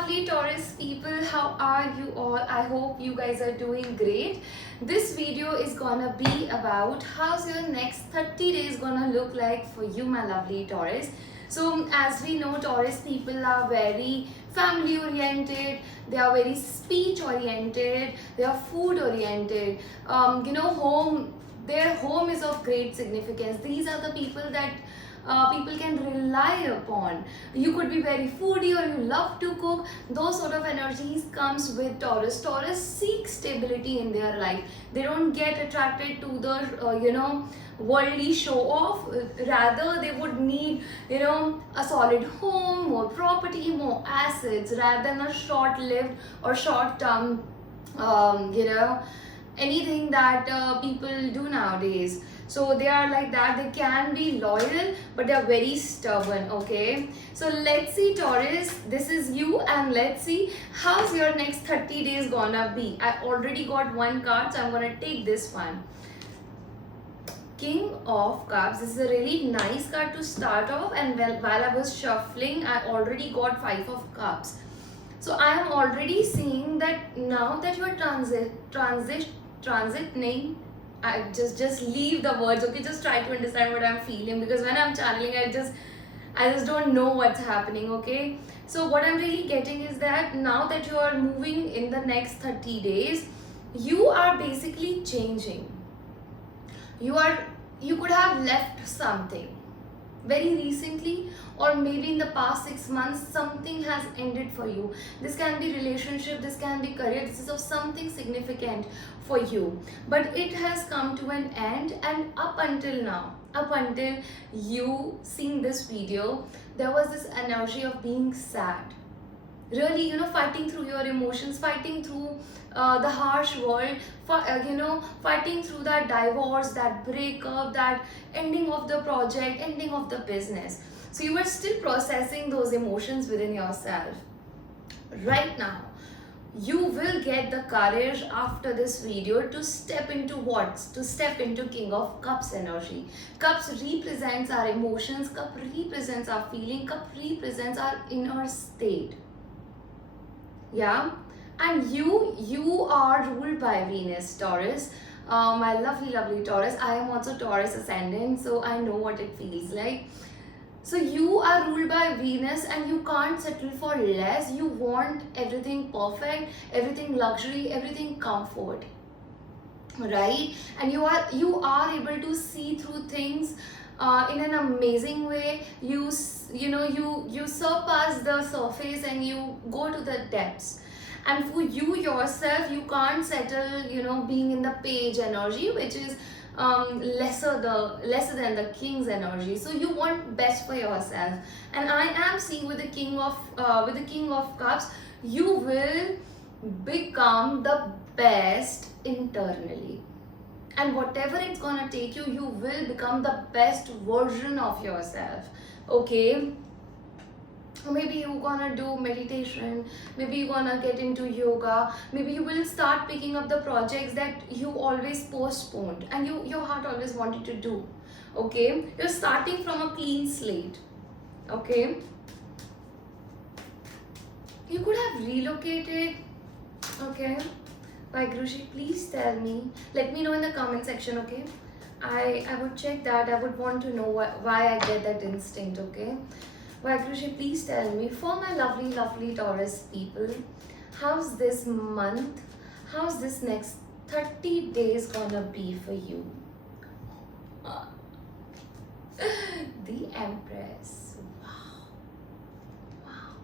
lovely Taurus people, how are you all? I hope you guys are doing great. This video is gonna be about how's your next 30 days gonna look like for you, my lovely Taurus. So as we know, Taurus people are very family oriented, they are very speech oriented, they are food oriented. Their home is of great significance. These are the people that people can rely upon. You could be very foodie or you love to cook. Those sort of energies comes with Taurus. Taurus seeks stability in their life. They don't get attracted to the worldly show off. Rather they would need a solid home, more property, more assets, rather than a short lived or short term anything that people do nowadays. So they are like that. They can be loyal, but they are very stubborn. Okay, so let's see, Taurus, this is you, and let's see how's your next 30 days gonna be. I already got one card, so I'm gonna take this one. King of Cups. This is a really nice card to start off, and while I was shuffling, I already got 5 of Cups. So I am already seeing that now that you are transitioning. I just leave the words, okay? Just try to understand what I'm feeling, because when I'm channeling, I just don't know what's happening, okay? So what I'm really getting is that now that you are moving in the next 30 days, you are basically changing. You could have left something very recently, or maybe in the past 6 months something has ended for you. This can be relationship, this can be career, this is of something significant for you, but it has come to an end. And up until now, up until you seeing this video, there was this energy of being sad, really fighting through your emotions, fighting through the harsh world, fighting through that divorce, that breakup, that ending of the project, ending of the business. So you were still processing those emotions within yourself. Right now you will get the courage after this video to step into King of Cups energy. Cups represents our emotions, cup represents our feeling, cup represents our inner state. Yeah, and you are ruled by Venus, Taurus. My lovely Taurus. I am also Taurus ascendant, so I know what it feels like. So you are ruled by Venus, and you can't settle for less. You want everything perfect, everything luxury, everything comfort, right? And you are able to see through things in an amazing way. You surpass the surface and you go to the depths. And for you yourself, you can't settle being in the page energy, which is lesser than the king's energy. So you want best for yourself. And I am seeing with the king of cups, you will become the best internally, and whatever it's gonna take you, you will become the best version of yourself. Okay, maybe you're gonna do meditation, maybe you're gonna get into yoga, maybe you will start picking up the projects that you always postponed and your heart always wanted to do. Okay, you're starting from a clean slate. Okay, you could have relocated. Okay, Vaiguruji, please tell me, let me know in the comment section. Okay, I would check that. I would want to know why I get that instinct. Okay, Vaiguruji, please tell me, for my lovely Taurus people, how's this month, how's this next 30 days gonna be for you? The Empress. Wow.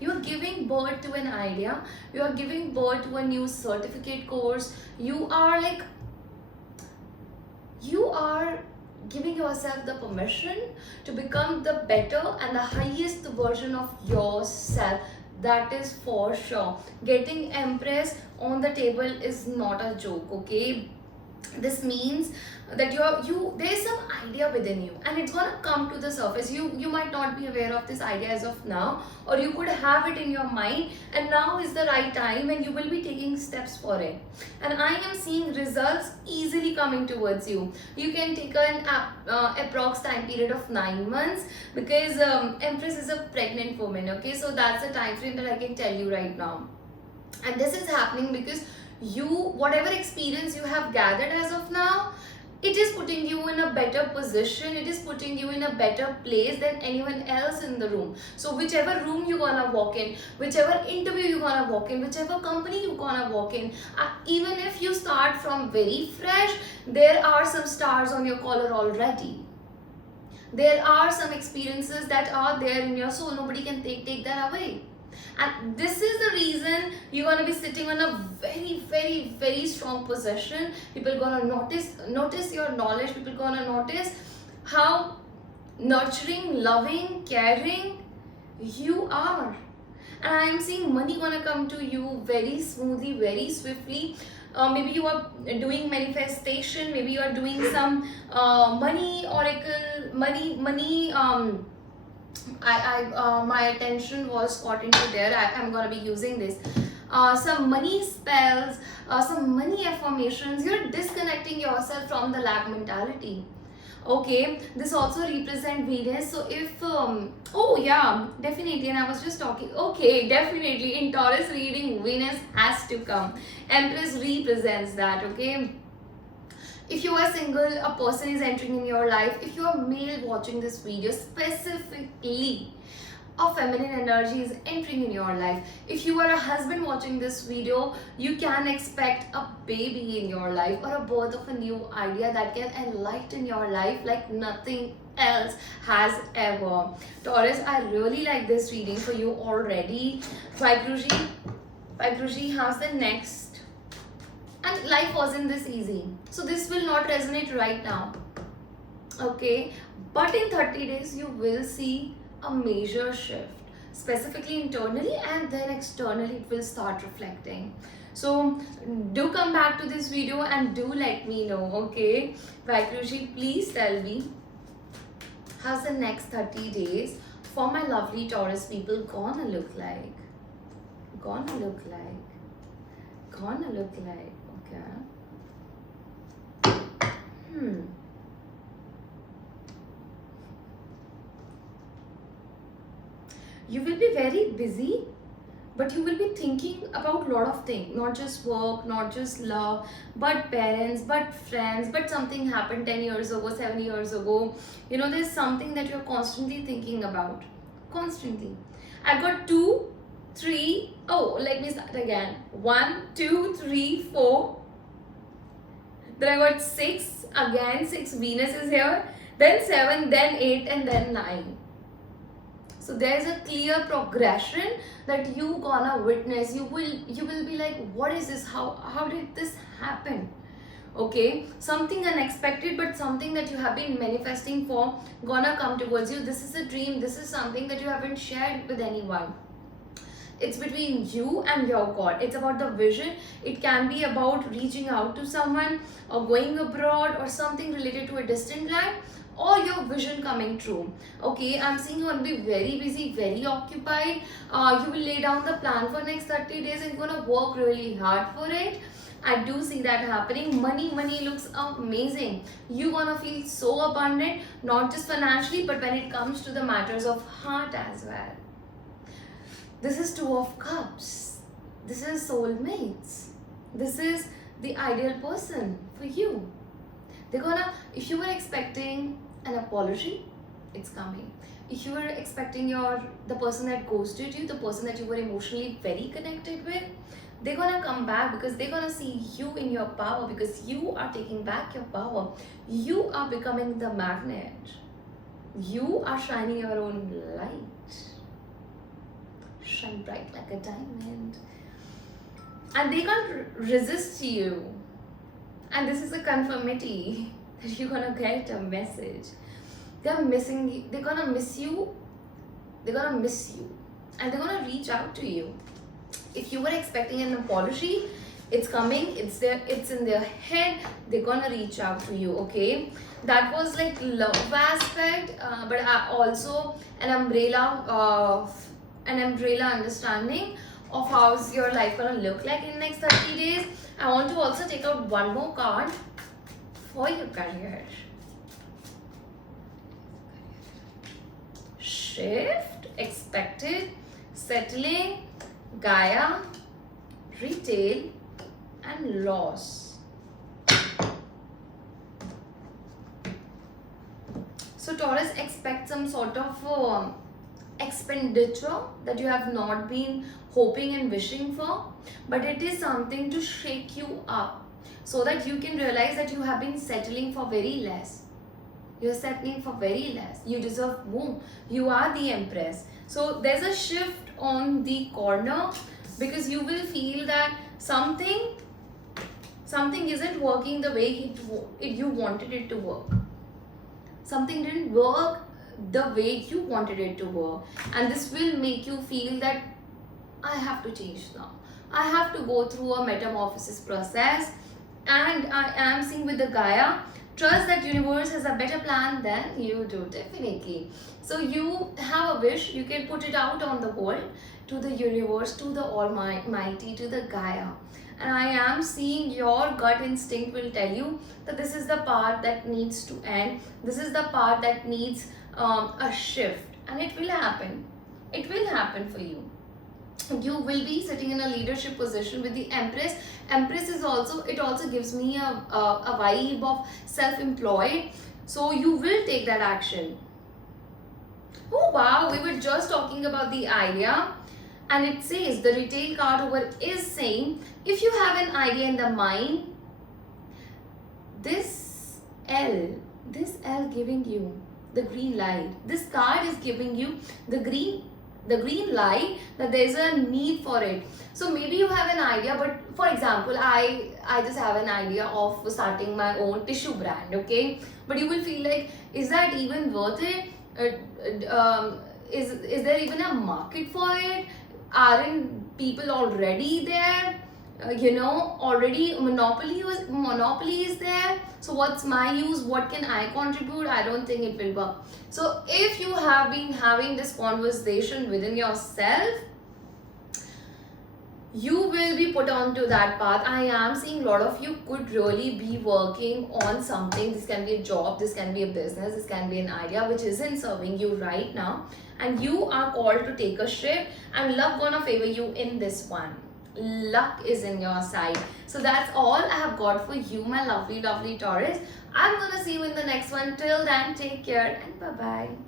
You are giving birth to an idea, you are giving birth to a new certificate course, you are giving yourself the permission to become the better and the highest version of yourself. That is for sure. Getting Empress on the table is not a joke. Okay, This means that there's some idea within you, and it's gonna come to the surface. You might not be aware of this idea as of now, or you could have it in your mind, and now is the right time and you will be taking steps for it. And I am seeing results easily coming towards you. You can take an approx time period of 9 months, because Empress is a pregnant woman. Okay, so that's the time frame that I can tell you right now. And this is happening because whatever experience you have gathered as of now, it is putting you in a better position, it is putting you in a better place than anyone else in the room. So whichever room you're gonna walk in, whichever interview you're gonna walk in, whichever company you're gonna walk in, even if you start from very fresh, there are some stars on your collar already. There are some experiences that are there in your soul. Nobody can take that away. And this is the reason you're gonna be sitting on a very strong position. People gonna notice your knowledge. People gonna notice how nurturing, loving, caring you are. And I am seeing money gonna come to you very smoothly, very swiftly. Maybe you are doing manifestation, maybe you are doing some money oracle, money my attention was caught into there. I'm gonna be using this. Some money spells, some money affirmations. You're disconnecting yourself from the lack mentality. Okay, this also represent Venus. So if oh yeah, definitely. And I was just talking. Okay, definitely in Taurus reading, Venus has to come. Empress represents that. Okay. If you are single, a person is entering in your life. If you are male watching this video, specifically a feminine energy is entering in your life. If you are a husband watching this video, you can expect a baby in your life, or a birth of a new idea that can enlighten your life like nothing else has ever. Taurus, I really like this reading for you already. Vaiguruji has the next. And life wasn't this easy, so this will not resonate right now. Okay, but in 30 days you will see a major shift, specifically internally, and then externally it will start reflecting. So do come back to this video and do let me know. Okay, Vaiguruji, please tell me, how's the next 30 days for my lovely Taurus people gonna look like? Gonna look like. Okay. You will be very busy, but you will be thinking about a lot of things, not just work, not just love, but parents, but friends, but something happened 10 years ago, 7 years ago. There's something that you're constantly thinking about. Constantly. I got 2, 3. Oh, let me start again. 1, 2, 3, 4. Then I got 6. Again 6. Venus is here. Then 7. Then 8. And then 9. So there's a clear progression that you gonna witness. You will be like, what is this? How did this happen? Okay, something unexpected, but something that you have been manifesting for gonna come towards you. This is a dream. This is something that you haven't shared with anyone. It's between you and your God. It's about the vision. It can be about reaching out to someone, or going abroad, or something related to a distant land, or your vision coming true. Okay, I'm seeing you will be very busy, very occupied. You will lay down the plan for next 30 days and you're gonna work really hard for it. I do see that happening. Money looks amazing. You're gonna feel so abundant, not just financially, but when it comes to the matters of heart as well. This is 2 of Cups. This is soulmates. This is the ideal person for you. If you were expecting an apology, it's coming. If you were expecting the person that ghosted you, the person that you were emotionally very connected with, they're gonna come back, because they're gonna see you in your power, because you are taking back your power. You are becoming the magnet. You are shining your own light. Shine bright like a diamond. And they can't resist you. And this is a conformity that you're gonna get a message. They're missing you. They're gonna miss you. They're gonna miss you. And they're gonna reach out to you. If you were expecting an apology, It's coming, it's there, it's in their head, they're gonna reach out to you. Okay, that was like love aspect, but also an umbrella understanding of how's your life gonna look like in next 30 days. I want to also take out one more card for your career. Shift, expected, settling, Gaia, retail, and loss. So Taurus, expect some sort of expenditure that you have not been hoping and wishing for, but it is something to shake you up so that you can realize that you have been settling for very less. You're settling for very less. You deserve more. You are the Empress. So there's a shift on the corner, because you will feel that something isn't working the way you wanted it to work. Something didn't work the way you wanted it to work, and this will make you feel that I have to change now. I have to go through a metamorphosis process, and I am seeing with the Gaia, trust that universe has a better plan than you do, definitely. So you have a wish, you can put it out on the world, to the universe, to the almighty, to the Gaia. And I am seeing your gut instinct will tell you that this is the part that needs to end. This is the part that needs a shift, and it will happen. It will happen for you. You will be sitting in a leadership position with the Empress. Empress is also, it also gives me a vibe of self-employed. So you will take that action. Oh wow, we were just talking about the idea, and it says, the retail card over is saying, if you have an idea in the mind, this L giving you the green light. This card is giving you the green light that there's a need for it. So maybe you have an idea, but for example, I just have an idea of starting my own tissue brand, okay? But you will feel like, is that even worth it? Is there even a market for it? Aren't people already there? Already monopoly is there. So what's my use? What can I contribute? I don't think it will work. So if you have been having this conversation within yourself, you will be put onto that path. I am seeing a lot of you could really be working on something. This can be a job, this can be a business, this can be an idea which isn't serving you right now, and you are called to take a shift, and luck gonna favor you in this one. Luck is in your side. So that's all I have got for you, my lovely Taurus. I'm gonna see you in the next one. Till then, take care and bye bye.